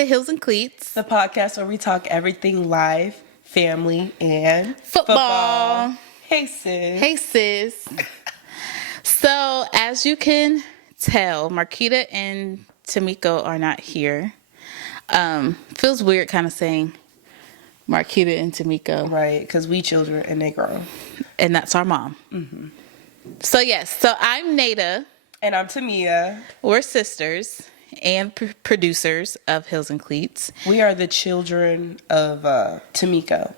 to Heels and Cleats, the podcast where we talk everything life, family, and football. Hey, sis. Hey, sis. So, as you can tell, Marquita and Tamiko are not here. Feels weird kind of saying Marquita and Tamiko. Right, because we children and they grown. And that's our mom. Mm-hmm. So, yes. So, I'm Nada. And I'm Tamia. We're sisters and producers of Heels and Cleats. We are the children of Tamiko.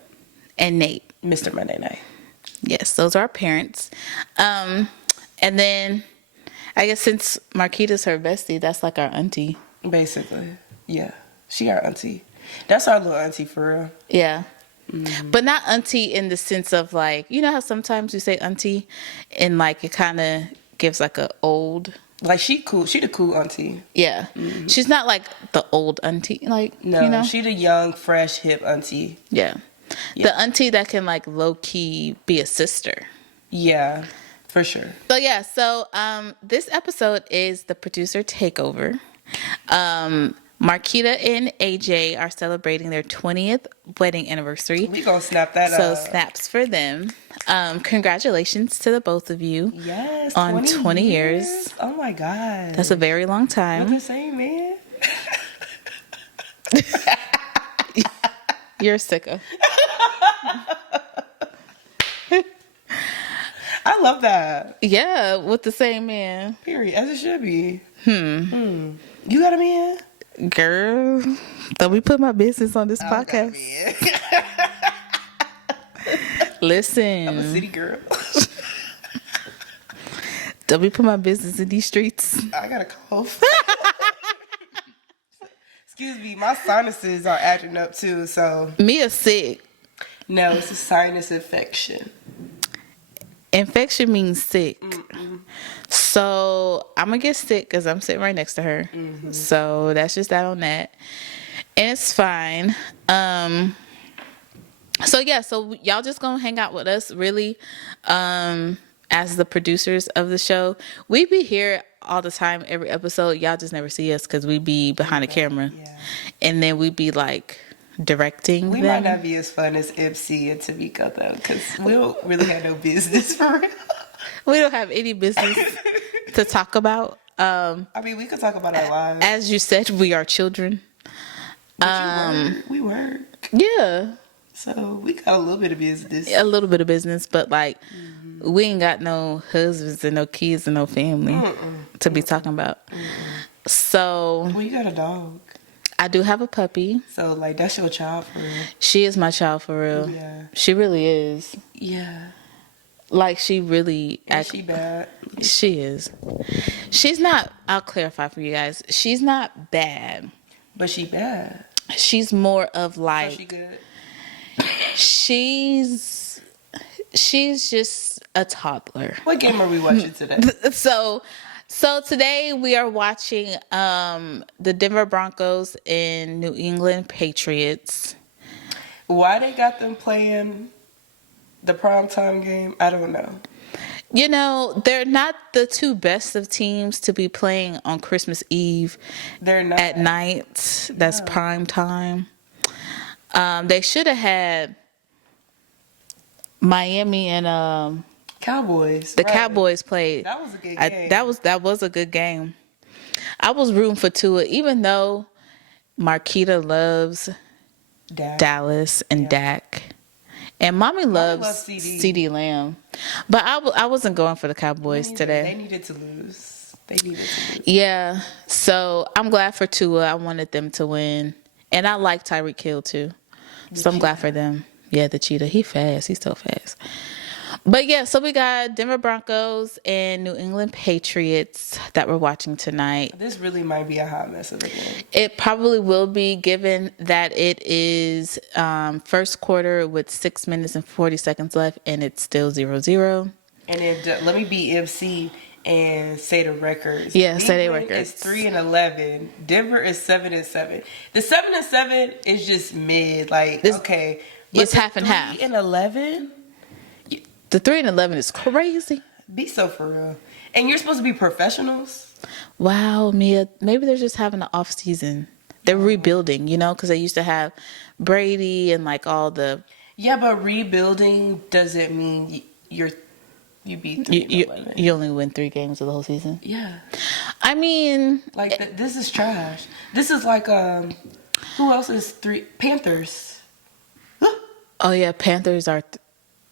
And Nate. Mr. Monday Night. Yes, those are our parents. And then, I guess since Marquita's her bestie, that's like our auntie. Basically. Yeah. She our auntie. That's our little auntie for real. Yeah. Mm-hmm. But not auntie in the sense of like, you know how sometimes you say auntie and like it kind of gives like a old... Like she cool. She the cool auntie. Yeah. Mm-hmm. She's not like the old auntie. Like, no, you know? She the young, fresh, hip auntie. Yeah. The auntie that can like low key be a sister. Yeah, for sure. So yeah, this episode is the producer takeover. Marquita and AJ are celebrating their 20th wedding anniversary. We gonna snap that up. So snaps for them. Congratulations to the both of you. Yes, on 20 years. Oh my God. That's a very long time. We're the same, man. You're a sicko. I love that. Yeah, with the same man. Period. As it should be. You got a man? Girl, don't be put my business on this podcast. Listen. I'm a city girl. Don't be put my business in these streets. I got a cough. Excuse me, my sinuses are acting up too, so. Mia sick. No, it's a sinus infection. Infection means sick. Mm-mm. So I'm gonna get sick because I'm sitting right next to her. Mm-hmm. So that's just that on that, and it's fine. So y'all just gonna hang out with us, really, as the producers of the show. We be here all the time, every episode. Y'all just never see us because we be behind the camera, and then we be like directing. We might not be as fun as MC and Tamiko though, because we don't really have no business for real. We don't have any business to talk about. I mean, we could talk about our lives. As you said, we are children. We work. Yeah. So we got a little bit of business. A little bit of business, but like we ain't got no husbands and no kids and no family to be talking about. So. Well, you got a dog. I do have a puppy. So, like, that's your child for real. She is my child for real. Yeah. She really is. Yeah. Like, she really... Is she bad? She is. She's not... I'll clarify for you guys. She's not bad. But she bad. She's more of like... So she good? She's just a toddler. What game are we watching today? So today we are watching the Denver Broncos and New England Patriots. Why they got them playing the primetime game, I don't know. You know, they're not the two best of teams to be playing on Christmas Eve. They're not. At night. That's prime time. They should have had Miami and Cowboys. The Cowboys played. That was a good game. That was a good game. I was rooting for Tua, even though Marquita loves Dallas and Dak. And Mommy loves CD Lamb. But I wasn't going for the Cowboys today. They needed to lose. Yeah. So I'm glad for Tua. I wanted them to win. And I like Tyreek Hill too. So I'm glad for them. Yeah, the cheetah. He fast. He's so fast. But yeah, so we got Denver Broncos and New England Patriots that we're watching tonight. This really might be a hot mess of a game. It probably will be, given that it is first quarter with 6 minutes and 40 seconds left, and it's still 0-0. And then let me be MC and say the records. Yeah, say the records. It's 3-11. Denver is 7-7. The 7-7 is just mid. Like, okay. It's half and half. 3-11? The 3-11 is crazy. Be so for real. And you're supposed to be professionals? Wow, Mia. Maybe they're just having an off season. They're rebuilding, you know, because they used to have Brady and like all the. Yeah, but rebuilding doesn't mean you beat 3-11. You only win 3 games of the whole season. Yeah. I mean, Like this is trash. This is like who else is Panthers? oh yeah, Panthers are.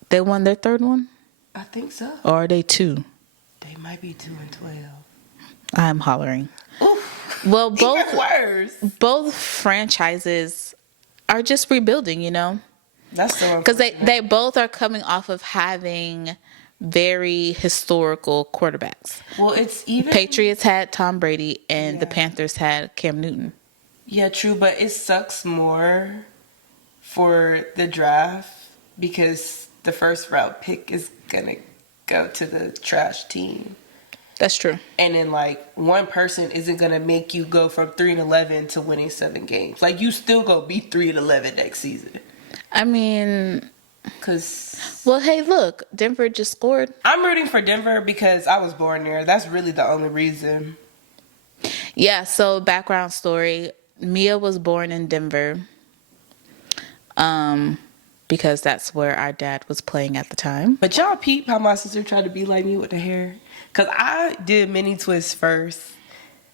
They won their 3rd one, I think so. or are they 2? They might be 2-12. I'm hollering. Oof. Well, Even worse. both franchises are just rebuilding, you know, That's so because they both are coming off of having very historical quarterbacks. Well, it's even Patriots had Tom Brady and the Yeah. Panthers had Cam Newton. Yeah, true, but it sucks more for the draft because the first round pick is gonna go to the trash team. That's true. And then like one person isn't gonna make you go from 3-11 to winning 7 games. Like you still gonna be 3-11 next season. I mean, Cause well, hey, look, Denver just scored. I'm rooting for Denver because I was born there. That's really the only reason. Yeah, so background story. Mia was born in Denver. Because that's where our dad was playing at the time. But y'all peep how my sister tried to be like me with the hair. Cause I did mini twists first.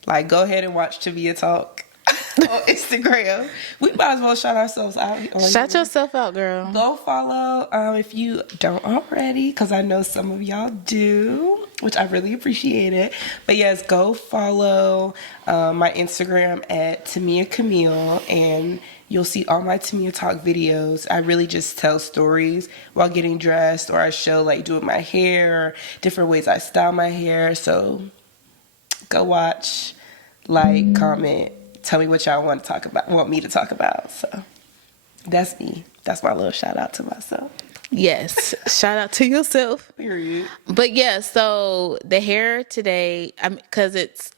Like go ahead and watch Tavia talk on Instagram. We might as well shout ourselves out. Shout yourself out, girl. Go follow if you don't already, because I know some of y'all do, which I really appreciate it. But yes, go follow my Instagram at Tamia Camille, and you'll see all my Tamia Talk videos. I really just tell stories while getting dressed, or I show like doing my hair, different ways I style my hair. So go watch, like, comment, tell me what y'all want me to talk about. So that's me. That's my little shout out to myself. Yes, shout out to yourself. Period. But yeah, so the hair today, because it's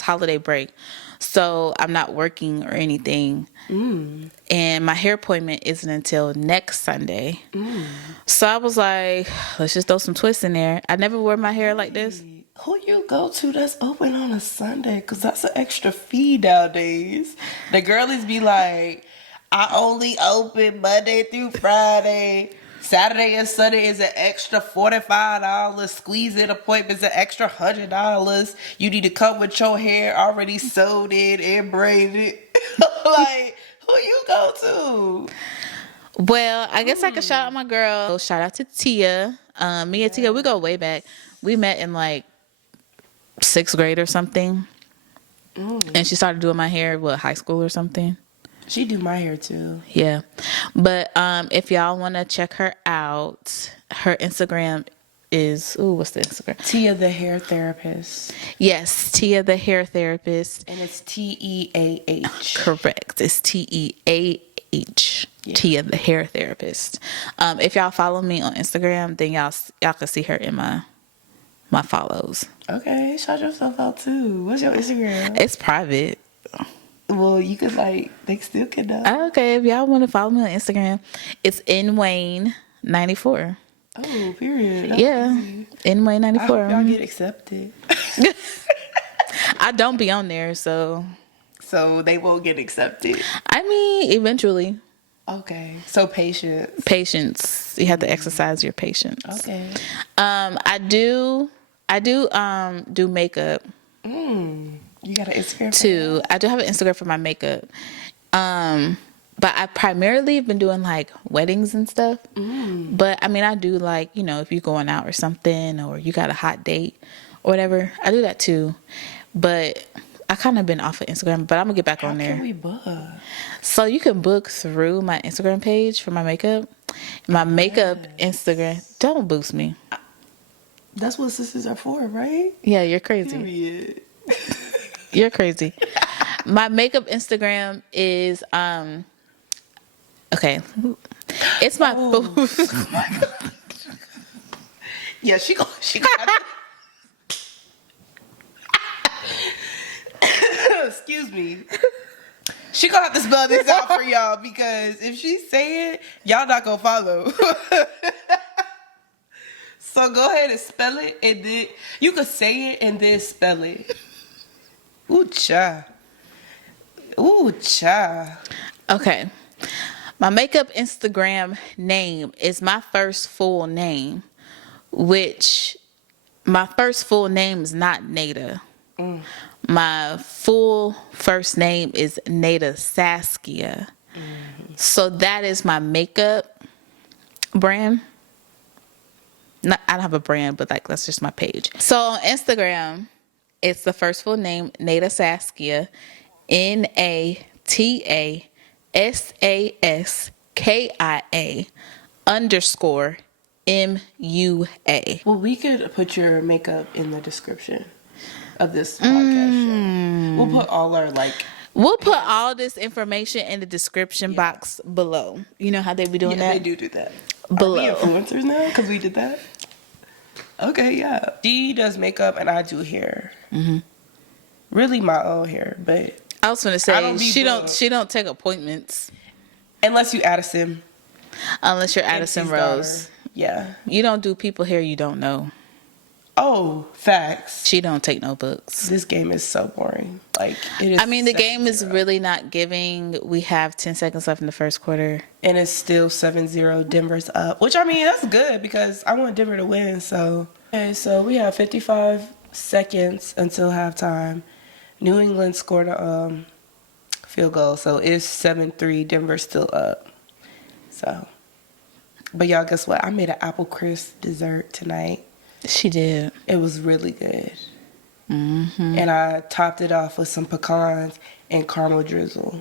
holiday break, so I'm not working or anything, and my hair appointment isn't until next Sunday. So I was like, let's just throw some twists in there. I never wear my hair like this. Who you go to that's open on a Sunday? Because that's an extra fee nowadays. The girlies be like, I only open Monday through Friday. Saturday and Sunday is an extra $45. Squeeze-in appointments an extra $100. You need to come with your hair already sewed in and braided. Like, who you go to? Well, I guess I could shout out my girl. Shout out to Tia. Me and Tia, we go way back. We met in like 6th grade or something. And she started doing my hair, high school or something? She do my hair too. Yeah. But if y'all want to check her out, her Instagram is, what's the Instagram? Tia the hair therapist. Yes, Tia the hair therapist. And it's TEAH. Correct. It's TEAH. Yeah. Tia the hair therapist. If y'all follow me on Instagram, then y'all can see her in my follows. Okay, shout yourself out too. What's your Instagram? It's private. Well, you could they still can know. Okay, if y'all want to follow me on Instagram, it's nwayne94. Oh, period. That's Yeah, easy. nwayne94. I hope y'all get accepted. I don't be on there, so they won't get accepted. I mean, eventually. Okay, so Patience. You have to exercise your patience. Okay. I do do makeup. You got an Instagram too. I do have an Instagram for my makeup. But I primarily have been doing like weddings and stuff. But I mean, I do like, if you're going out or something, or you got a hot date or whatever, I do that too. But I kind of been off of Instagram, but I'm gonna get back on there. How can we book? So you can book through my Instagram page for my makeup. My makeup Instagram. Don't boost me. That's what sisters are for, right? Yeah, you're crazy. Period. You're crazy. My makeup Instagram is okay. It's my Yeah, she got excuse me. She gonna have to spell this out for y'all, because if she say it, y'all not gonna follow. So go ahead and spell it, and then you could say it and then spell it. Ooh, cha. Ooh, cha. Okay. My makeup Instagram name is my first full name, which my first full name is not Nada. My full first name is Nada Saskia. So that is my makeup brand. Not, I don't have a brand, but like that's just my page. So on Instagram, it's the first full name, Nada Saskia, NATASASKIA _ MUA. Well, we could put your makeup in the description of this podcast show. We'll put all our We'll put all this information in the description box below. You know how they be doing that? They do that. Below. Are we influencers now? Because we did that. Okay, yeah. She does makeup and I do hair. Really my own hair, but I was gonna say she don't take appointments unless you Addison. Unless you're Addison Rose. Daughter. Yeah. You don't do people hair you don't know. Oh, facts. She don't take no books. This game is so boring. Like it is. I mean, the game is really not giving. We have 10 seconds left in the first quarter. And it's still 7-0. Denver's up. Which, I mean, that's good because I want Denver to win. So, okay, so we have 55 seconds until halftime. New England scored a field goal. So it's 7-3. Denver's still up. So, but y'all, guess what? I made an apple crisp dessert tonight. She did. It was really good. And I topped it off with some pecans and caramel drizzle.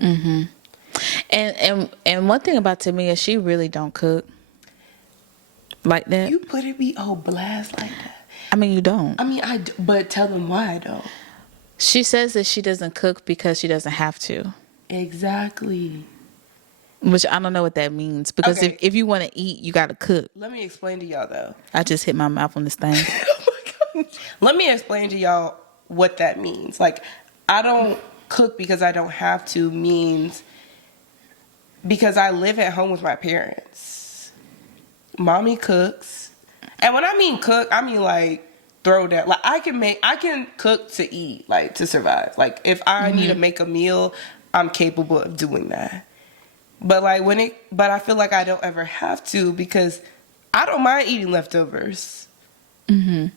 And one thing about Tamia, she really don't cook like that. You putting me on blast like that? I mean, you don't. I mean, but tell them why though. She says that she doesn't cook because she doesn't have to. Exactly. Which I don't know what that means. Because if you want to eat, you got to cook. Let me explain to y'all though. I just hit my mouth on this thing. Oh my gosh. Let me explain to y'all what that means. Like, I don't cook because I don't have to means because I live at home with my parents. Mommy cooks. And when I mean cook, I mean like throw down. Like I can cook to eat, like to survive. Like if I need to make a meal, I'm capable of doing that. But like but I feel like I don't ever have to because I don't mind eating leftovers.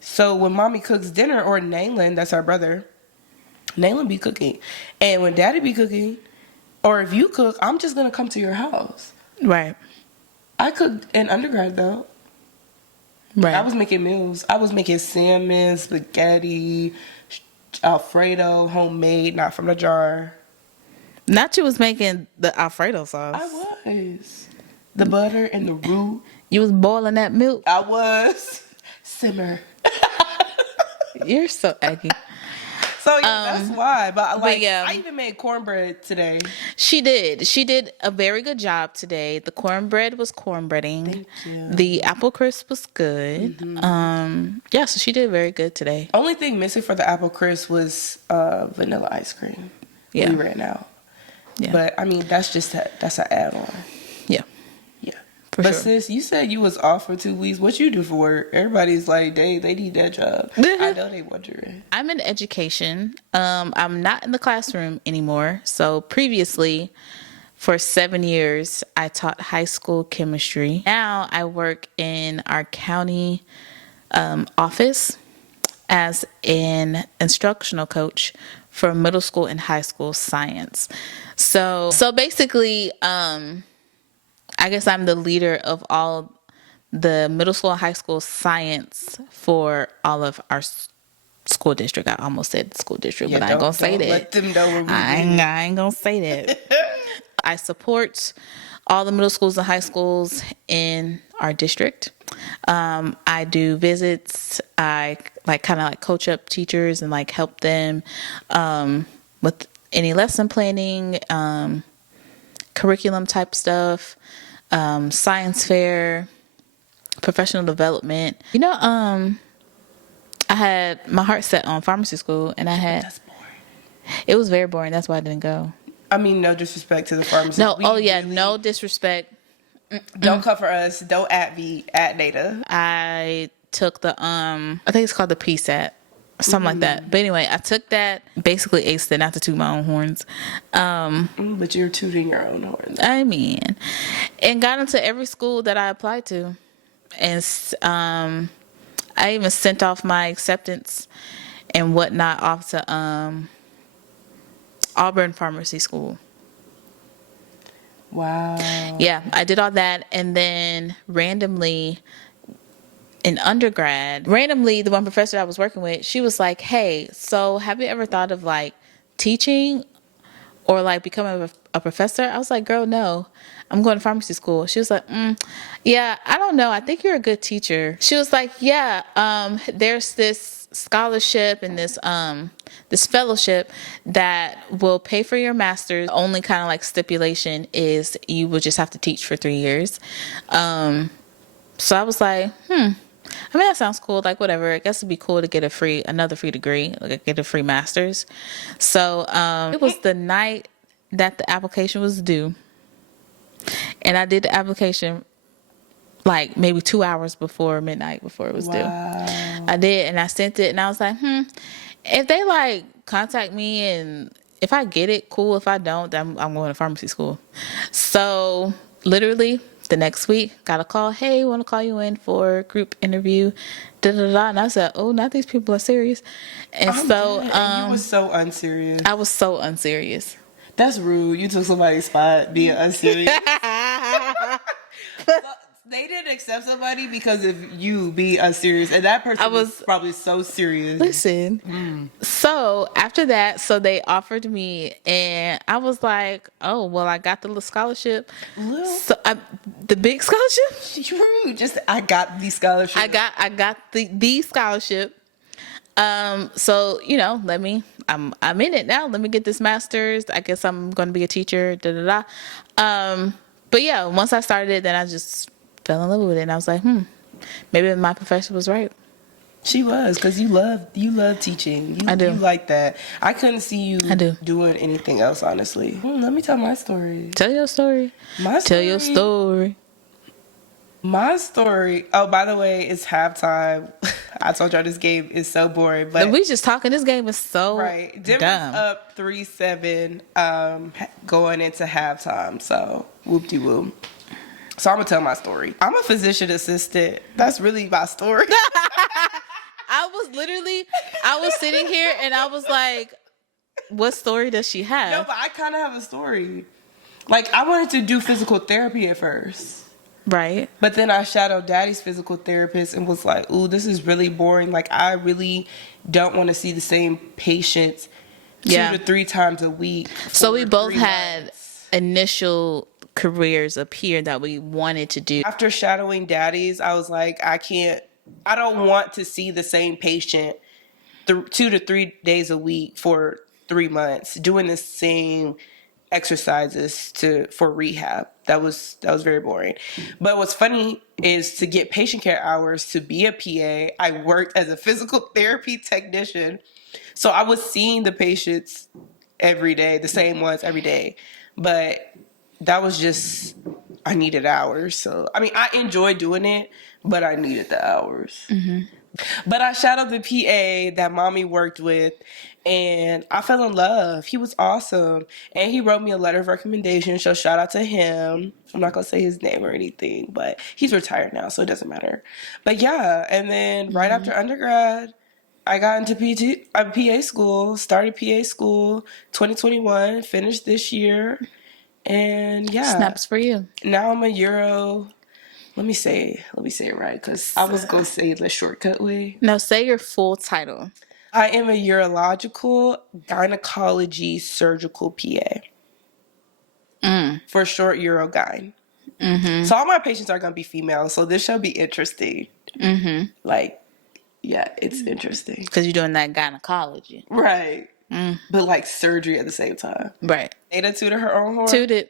So when mommy cooks dinner, or Nayland, that's our brother, Nayland be cooking. And when daddy be cooking, or if you cook, I'm just going to come to your house. Right. I cooked in undergrad though. Right. I was making meals. I was making salmon, spaghetti, Alfredo, homemade, not from the jar. Not you was making the Alfredo sauce. I was. The butter and the roux. You was boiling that milk. I was. Simmer. You're so eggy. So yeah, that's why. But like, yeah. I even made cornbread today. She did. She did a very good job today. The cornbread was cornbreading. Thank you. The apple crisp was good. Yeah, so she did very good today. Only thing missing for the apple crisp was vanilla ice cream. Yeah. We ran out. Yeah. But I mean, that's an add-on. Yeah. Yeah. For But sure. sis, you said you was off for 2 weeks. What you do for work? Everybody's like, they need that job. I know they wondering. I'm in education. I'm not in the classroom anymore. So previously, for 7 years, I taught high school chemistry. Now I work in our county office as an instructional coach for middle school and high school science. So basically, I guess I'm the leader of all the middle school and high school science for all of our school district. I almost said school district, Yeah, but I ain't gonna say that. Let them know where we I ain't gonna say that. I support all the middle schools and high schools in our district. I do visits. I kind of coach up teachers and help them with any lesson planning, curriculum type stuff, science fair, professional development. I had my heart set on pharmacy school, and That's boring. it was very boring. That's why I didn't go. I mean, no disrespect to the pharmacy. No, no disrespect. Don't cover us. Don't at me, at Nada. I took the I think it's called the PSAT. something like that. But anyway, I took that, basically aced it, not to toot my own horns. But you're tooting your own horn. I mean, and got into every school that I applied to. And I even sent off my acceptance and whatnot off to Auburn Pharmacy School. Wow. Yeah, I did all that. And then randomly, in undergrad, the one professor I was working with, she was like, hey, so have you ever thought of like teaching or like becoming a professor? I was like, girl, no, I'm going to pharmacy school. She was like, yeah, I don't know. I think you're a good teacher. She was like, yeah, there's this scholarship and this fellowship that will pay for your master's. Only kind of like stipulation is you will just have to teach for 3 years. So I was like, I mean, that sounds cool. Like, whatever. I guess it'd be cool to get another free degree, like get a free master's. So it was the night that the application was due, and I did the application like maybe 2 hours before midnight, before it was due. I did, and I sent it, and I was like, if they like contact me and if I get it, cool. If I don't, then I'm going to pharmacy school. So literally the next week, got a call. Hey, want to call you in for a group interview. Da da da. And I said, oh, not these people are serious. And I'm so dead. And you was so unserious. I was so unserious. That's rude. You took somebody's spot being unserious. They didn't accept somebody because of you being unserious, and that person was probably so serious. Listen, so after that, so they offered me, and I was like, oh, well, I got the little scholarship. So the big scholarship? True. Just I got the scholarship. I got the scholarship. So I'm in it now. Let me get this master's. I guess I'm going to be a teacher. Da da da. But yeah, once I started it, then I just fell in love with it, and I was like, maybe my professor was right. She was, because you love teaching. I do. You like that. I couldn't see you doing anything else, honestly. Let me tell my story. Tell your story. Tell your story. My story. Oh, by the way, it's halftime. I told y'all this game is so boring, but we just talking. This game is so Denver's dumb. up 3-7, going into halftime. So whoop-de-whoop. So I'm gonna tell my story. I'm a physician assistant. That's really my story. I was sitting here and I was like, what story does she have? No, but I kind of have a story. Like, I wanted to do physical therapy at first. Right. But then I shadowed Daddy's physical therapist and was like, ooh, this is really boring. Like, I really don't want to see the same patients 2 to 3 times a week. So we both had initial careers up here that we wanted to do. After shadowing Daddy's, I was like, I don't want to see the same patient 2 to 3 days a week for 3 months, doing the same exercises for rehab. That was very boring. But what's funny is to get patient care hours to be a PA, I worked as a physical therapy technician. So I was seeing the patients every day, the same ones every day. But that was just, I needed hours. So, I mean, I enjoyed doing it, but I needed the hours. Mm-hmm. But I shadowed the PA that Mommy worked with, and I fell in love. He was awesome. And he wrote me a letter of recommendation, so shout out to him. I'm not going to say his name or anything, but he's retired now, so it doesn't matter. But yeah, and then right after undergrad, I got into PA school, started PA school 2021, finished this year. And yeah. Snaps for you. Now I'm a Euro. Let me say it right, because I was going to say the shortcut way. No, say your full title. I am a urological gynecology surgical PA. For short, Urogyn. Mm-hmm. So all my patients are going to be female, so this shall be interesting. Mm-hmm. Like, yeah, it's interesting. Because you're doing that gynecology. Right. But like surgery at the same time. Right. Ada tooted her own horn. Tooted.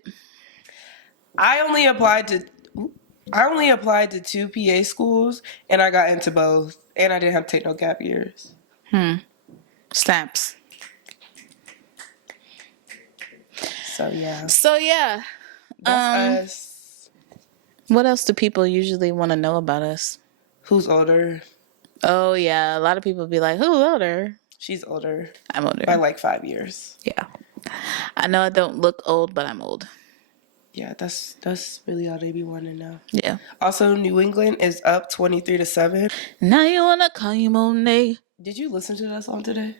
I only applied to 2 PA schools, and I got into both, and I didn't have to take no gap years. Snaps. So yeah. That's us. What else do people usually want to know about us? Who's older? Oh yeah, a lot of people be like, "Who's older?" She's older I'm older. by like 5 years. Yeah, I know I don't look old, but I'm old. Yeah, that's really all they be wanting to know. Yeah. Also, New England is up 23-7. Now you wanna call you Monet? Did you listen to that song today?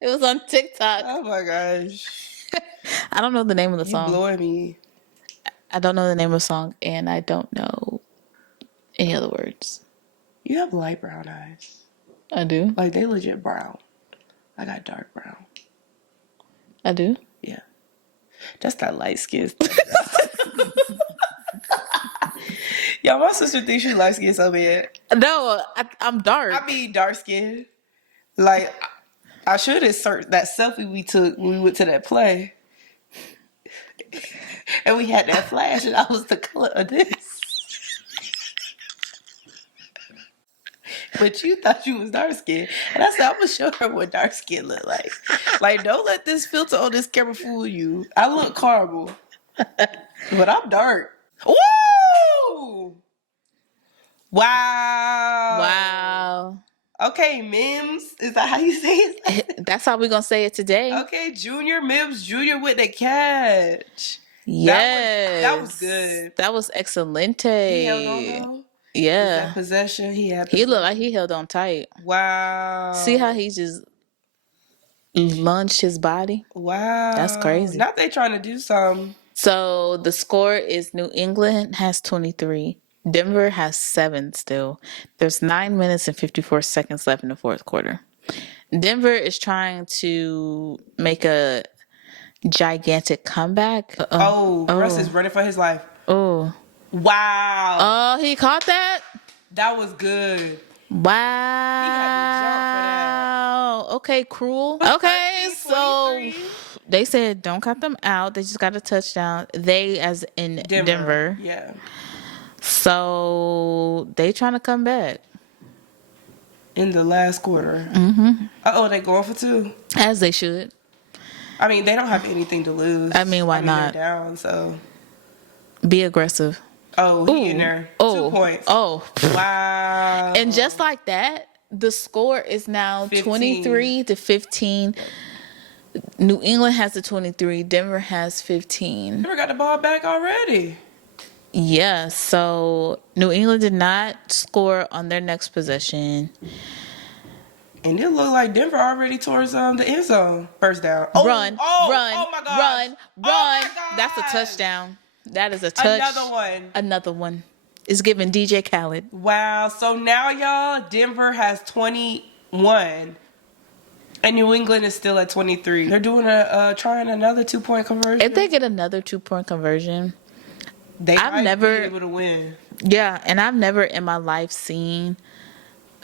It was on TikTok. Oh my gosh. I don't know the name of the You song. blowing me. I don't know the name of the song, and I don't know any other words. You have light brown eyes. I do. Like, they legit brown. I got dark brown. I do. Yeah. That's that light skin. Yo, my sister thinks she light skin so bad. No, I'm dark. I be dark skin. Like, I should insert that selfie we took when we went to that play. And we had that flash, and I was the color of this. But you thought you was dark skin. And I said, I'm going to show her what dark skin look like. Like, don't let this filter on this camera fool you. I look horrible. But I'm dark. Woo! Wow. Wow. Okay, Mims. Is that how you say it? That's how we're gonna say it today. Okay, Junior Mims Jr. with the catch. Yes. That was good. That was excelente. He held on though. Yeah. Was that possession? He looked like he held on tight. Wow. See how he just lunged his body? Wow. That's crazy. Not they trying to do something. So the score is New England has 23. Denver has 7 still. There's 9 minutes and 54 seconds left in the fourth quarter. Denver is trying to make a gigantic comeback. Russ is running for his life. Oh. Wow. Oh, he caught that? That was good. Wow. He had to jump for that. Okay, cruel. Okay, 13, so they said don't cut them out. They just got a touchdown. They as in Denver. Yeah. So they trying to come back. In the last quarter. Mm-hmm. They going for 2. As they should. I mean, they don't have anything to lose. I mean, why not? They're down, so. Be aggressive. Oh, he in there. 2 points. Oh. Wow. And just like that, the score is now 23-15. New England has the 23. Denver has 15. Denver got the ball back already. Yeah, so New England did not score on their next possession. And it looked like Denver already towards the end zone. First down. Run. Oh my God. Run. Oh my God. That's a touchdown. That is a touch. Another one. It's giving DJ Khaled. Wow. So now, y'all, Denver has 21. And New England is still at 23. They're doing trying another 2-point conversion. If they get another 2-point conversion, they might be able to win. Yeah, and I've never in my life seen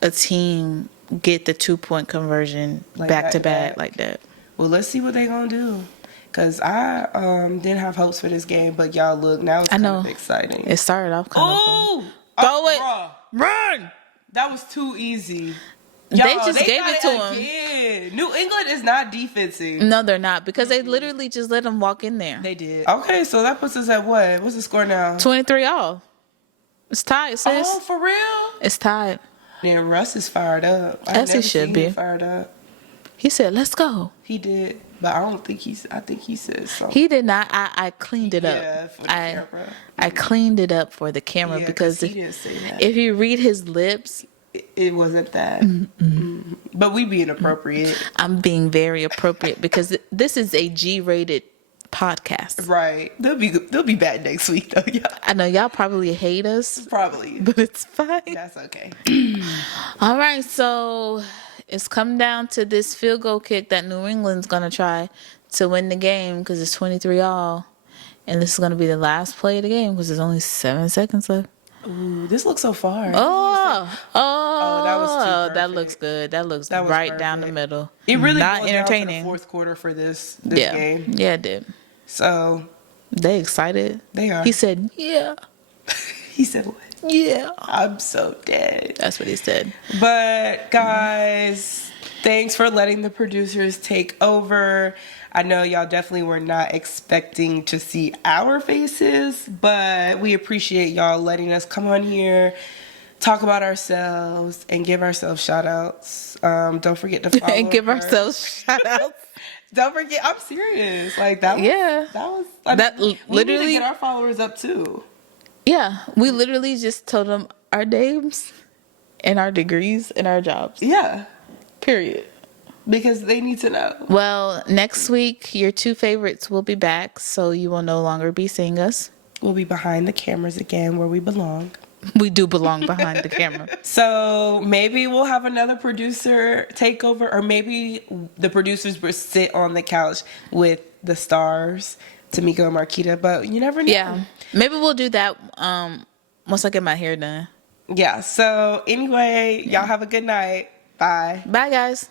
a team get the 2-point conversion like back to back like that. Well, let's see what they're going to do. Because I didn't have hopes for this game, but y'all look, now it's kind of exciting. It started off kind of fun. Throw it! Run! That was too easy. Y'all, they just gave it to him. New England is not defensive. No, they're not. Because they literally just let him walk in there. They did. Okay, so that puts us at what? What's the score now? 23 all. It's tied, sis. Oh, for real? It's tied. Then Russ is fired up. As he should be. Fired up. He said, let's go. He did. But I think he said something. He did not. I cleaned it up. Yeah, for the camera. I cleaned it up for the camera because he didn't say that. If you read his lips, it wasn't that. Mm-hmm. But we being appropriate. I'm being very appropriate because this is a G-rated podcast. Right. They'll be back next week though. Yeah. I know y'all probably hate us. Probably. But it's fine. That's okay. All right, so it's come down to this field goal kick that New England's gonna try to win the game because it's 23 all, and this is gonna be the last play of the game because there's only 7 seconds left. Ooh, this looks so far. That was too perfect. That looks good. That looks right perfect. Down the middle. It really not entertaining. Down to the fourth quarter for this game. Yeah, it did. So they excited. They are. He said, "Yeah." He said what? Yeah. I'm so dead. That's what he said. But guys, thanks for letting the producers take over. I know y'all definitely were not expecting to see our faces, but we appreciate y'all letting us come on here, talk about ourselves and give ourselves shout outs. Don't forget to follow And give her. ourselves shout outs. Don't forget, I'm serious. Like that was, Yeah. that was, we need to literally, get our followers up too. yeah, we literally just told them our names and our degrees and our jobs. Yeah. Period. Because they need to know. Well, next week, your two favorites will be back, so you will no longer be seeing us. We'll be behind the cameras again where we belong. We do belong behind the camera. So maybe we'll have another producer takeover, or maybe the producers will sit on the couch with the stars, Tamika and Marquita, but you never know. Yeah. Maybe we'll do that once I get my hair done. Yeah. So anyway, y'all have a good night. Bye. Bye, guys.